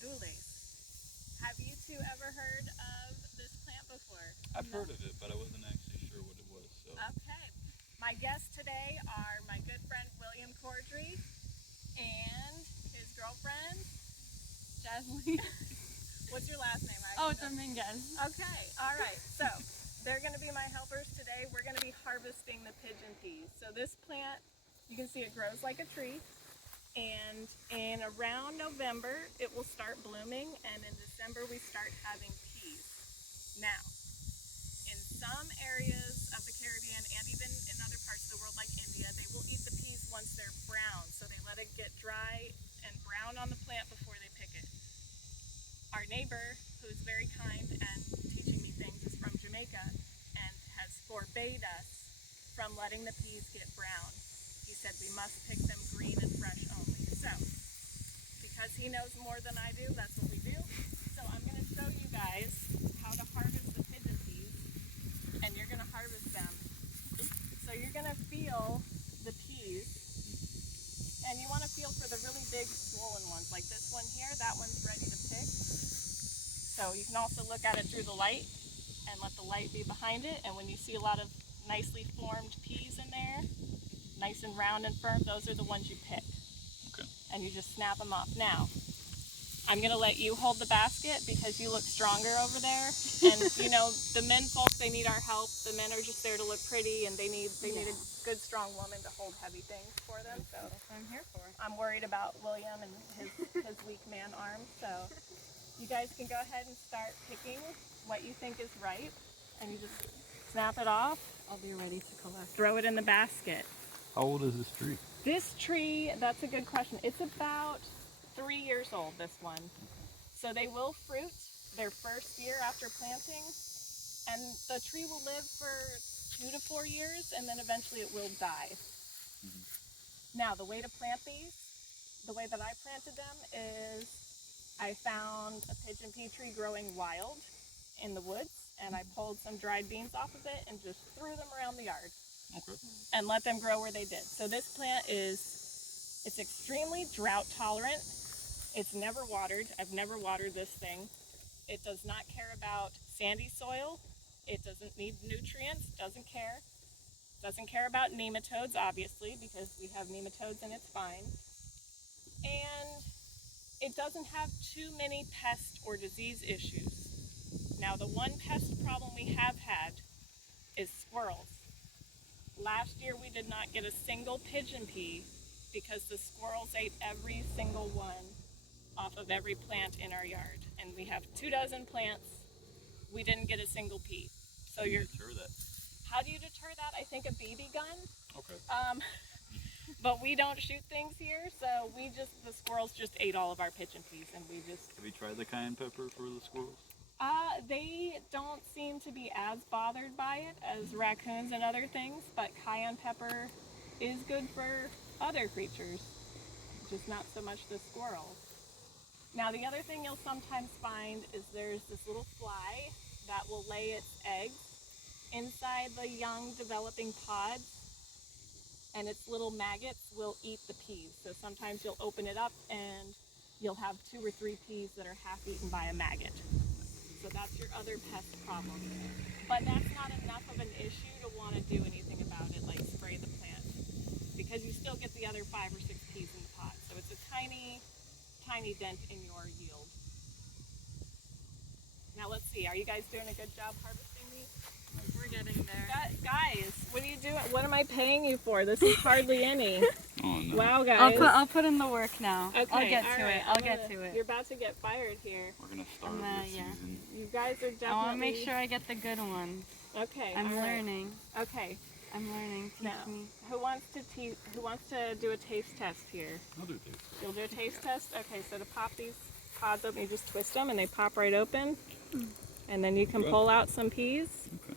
gules. Have you two ever heard of this plant before? I've heard of it, but I wasn't actually sure what it was. So. Okay. My guests today are my good friend William and his girlfriend Jaslene. What's your last name? Dominguez. Okay, all right. So they're going to be my helpers today. We're going to be harvesting the pigeon peas. So this plant, you can see it grows like a tree. And in around November, it will start blooming. And in December, we start having peas. Now, in some areas of the Caribbean and even in other parts of the world like India, they will eat the peas once they're brown. So they let it get dry and brown on the plant before they pick it. Our neighbor, who's very kind and teaching me things, is from Jamaica and has forbade us from letting the peas get brown. He said we must pick them green and fresh only. So, because he knows more than I do, that's what we do. So I'm going to show you guys how to harvest the pigeon peas, and you're going to harvest them. So you're going to feel the peas, and you want to feel for the really big swollen ones, like this one here. That one's ready to pick. So you can also look at it through the light and let the light be behind it, and when you see a lot of nicely formed peas in there, nice and round and firm, those are the ones you pick. Okay. And you just snap them off. Now, I'm going to let you hold the basket because you look stronger over there. And you know, the men folk, they need our help. The men are just there to look pretty, and they need a good, strong woman to hold heavy things for them. So That's what I'm here for. I'm worried about William and his weak man arm. So you guys can go ahead and start picking what you think is ripe, and you just snap it off. I'll be ready to collect. Throw it in the basket. how old is this tree? This tree, that's a good question. It's about 3 years old, this one. So they will fruit their first year after planting, and the tree will live for 2 to 4 years, and then eventually it will die. Now, the way to plant these, the way that I planted them is I found a pigeon pea tree growing wild in the woods, and I pulled some dried beans off of it and just threw them around the yard. Okay. And let them grow where they did. So this plant it's extremely drought tolerant. It's never watered. I've never watered this thing. It does not care about sandy soil. It doesn't need nutrients, doesn't care. Doesn't care about nematodes, obviously, because we have nematodes and it's fine. And it doesn't have too many pest or disease issues. Now, the one pest problem we have had is squirrels. Last year we did not get a single pigeon pea because the squirrels ate every single one off of every plant in our yard. And we have 24 plants. We didn't get a single pea. So How do you deter that? How do you deter that? I think a BB gun. Okay. But we don't shoot things here, so the squirrels just ate all of our pigeon peas, and we just... Have you tried the cayenne pepper for the squirrels? They don't seem to be as bothered by it as raccoons and other things, but cayenne pepper is good for other creatures, just not so much the squirrel. Now, the other thing you'll sometimes find is there's this little fly that will lay its eggs inside the young developing pods, and its little maggots will eat the peas. So sometimes you'll open it up and you'll have 2 or 3 peas that are half eaten by a maggot. So that's your other pest problem. But that's not enough of an issue to want to do anything about it, like spray the plant, because you still get the other 5 or 6 peas in the pod. So it's a tiny, tiny dent in your yield. Now let's see, are you guys doing a good job harvesting these? We're getting there. Guys, what are you doing? What am I paying you for? This is hardly any. Oh no. Wow, guys. I'll put in the work now. Okay, I'll get all to right, it. I'll get to it. You're about to get fired here. We're gonna start this yeah. season. You guys are definitely... I want to make sure I get the good ones. Okay, I'm all right. learning. Okay. I'm learning. Teach Now, me. who wants to do a taste test here? I'll do this. You'll do a taste test? Okay, so to pop these pods open, you just twist them and they pop right open. And then you can pull out some peas. Okay.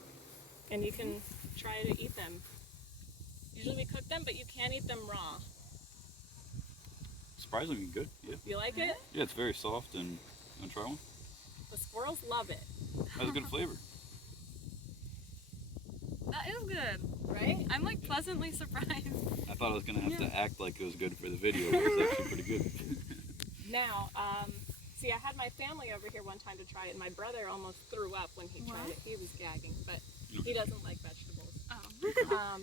And you can try to eat them. Usually we cook them, but you can't eat them raw. Surprisingly good. Yeah. You like it? Yeah, it's very soft and wanna try one? The squirrels love it. Has a good flavor. That is good. Right? I'm like pleasantly surprised. I thought I was gonna have to act like it was good for the video, but it's actually pretty good. Now, See, I had my family over here one time to try it, and my brother almost threw up when he tried What? it. He was gagging, but he doesn't like vegetables. Oh.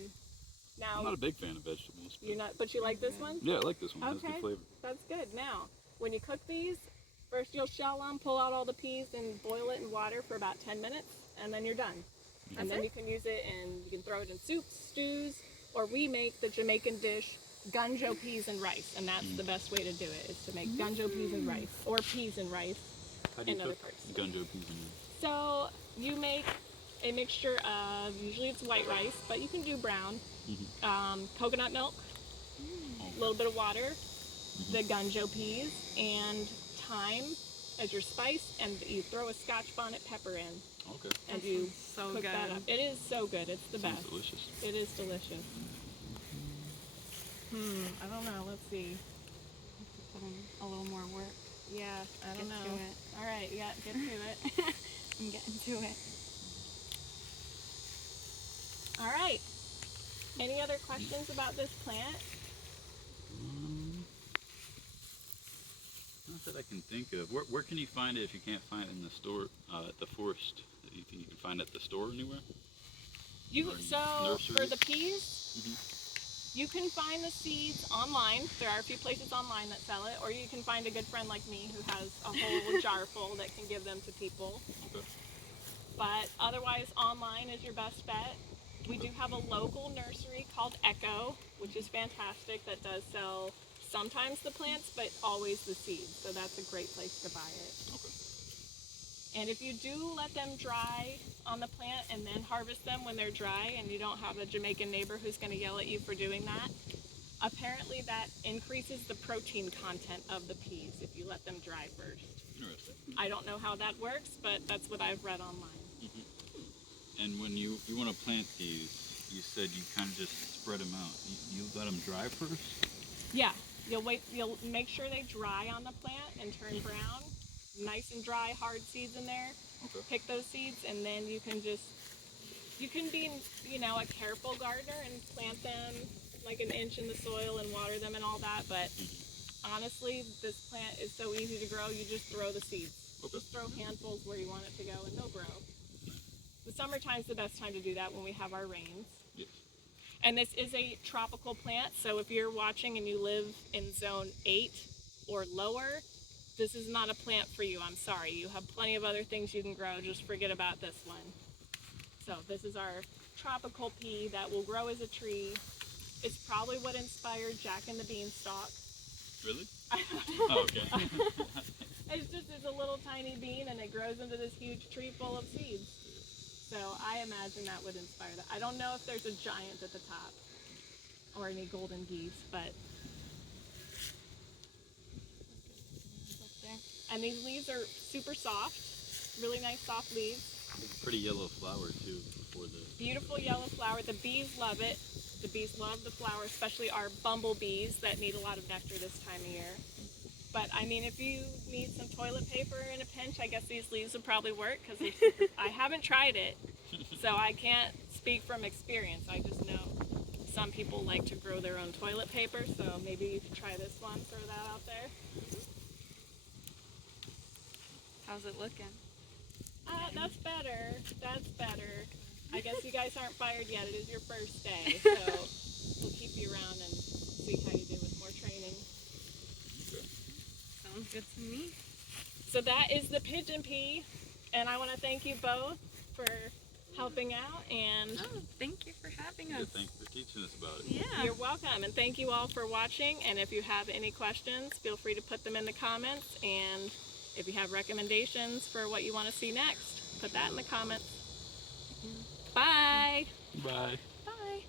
Now I'm not a big fan of vegetables. But you're not, but you like this one? yeah, I like this one. It has Okay. good flavor. That's good. Now, when you cook these, first you'll shell them, pull out all the peas, and boil it in water for about 10 minutes, and then you're done. And then you can use it, and you can throw it in soups, stews, or we make the Jamaican dish gunjo peas and rice, and that's the best way to do it, is to make gunjo peas and rice, or peas and rice How do you in other cook parts. gunjo peas and rice? So you make a mixture of, usually it's white rice, but you can do brown, coconut milk, a little bit of water, the gunjo peas, and thyme as your spice, and you throw a Scotch bonnet pepper in, Okay. and you So cook good. that up. It is so good. It's the Sounds best. delicious. It is delicious. I don't know. Let's see. Put in a little more work. Yeah, I don't Get know. to it. All right, yeah, get to it. I'm getting to it. All right. Any other questions about this plant? Not that I can think of. Where can you find it if you can't find it in the store, at the forest? You think you can find it at the store anywhere? You Or in so for nurseries? the peas, you can find the seeds online. There are a few places online that sell it, or you can find a good friend like me who has a whole jar full that can give them to people. Okay. But otherwise, online is your best bet. We do have a local nursery called Echo, which is fantastic, that does sell sometimes the plants, but always the seeds. So that's a great place to buy it. Okay. And if you do let them dry on the plant and then harvest them when they're dry, and you don't have a Jamaican neighbor who's going to yell at you for doing that, apparently that increases the protein content of the peas if you let them dry first. Interesting. I don't know how that works, but that's what I've read online. And when you want to plant these, you said you kind of just spread them out. You let them dry first? Yeah, you'll make sure they dry on the plant and turn brown. Nice and dry, hard seeds in there. Okay. Pick those seeds, and then you can be, a careful gardener and plant them like an inch in the soil and water them and all that. But honestly, this plant is so easy to grow. You just throw the seeds. Okay. Just throw handfuls where you want it to go, and they'll grow. The summertime's the best time to do that, when we have our rains. Yes. And this is a tropical plant, so if you're watching and you live in zone 8 or lower, this is not a plant for you. I'm sorry. You have plenty of other things you can grow. Just forget about this one. So this is our tropical pea that will grow as a tree. It's probably what inspired Jack and the Beanstalk. Really? Oh, okay. It's a little tiny bean, and it grows into this huge tree full of seeds. So I imagine that would inspire that. I don't know if there's a giant at the top or any golden geese, but. And these leaves are super soft, really nice soft leaves. Pretty yellow flower too before the. Beautiful yellow flower. The bees love it. The bees love the flower, especially our bumblebees that need a lot of nectar this time of year. But I mean, if you need some toilet paper in a pinch, I guess these leaves would probably work, because I haven't tried it, so I can't speak from experience. I just know some people like to grow their own toilet paper, so maybe you could try this one, throw that out there. How's it looking? That's better. That's better. I guess you guys aren't fired yet. It is your first day, so we'll keep you around and see how you do with more training. Sounds good to me. So that is the pigeon pea, and I want to thank you both for helping out, and Oh, thank you for having Yeah, us. thanks for teaching us about it. Yeah. you're welcome. And thank you all for watching, and if you have any questions, feel free to put them in the comments, and if you have recommendations for what you want to see next, put that in the comments. Bye! Bye. Bye!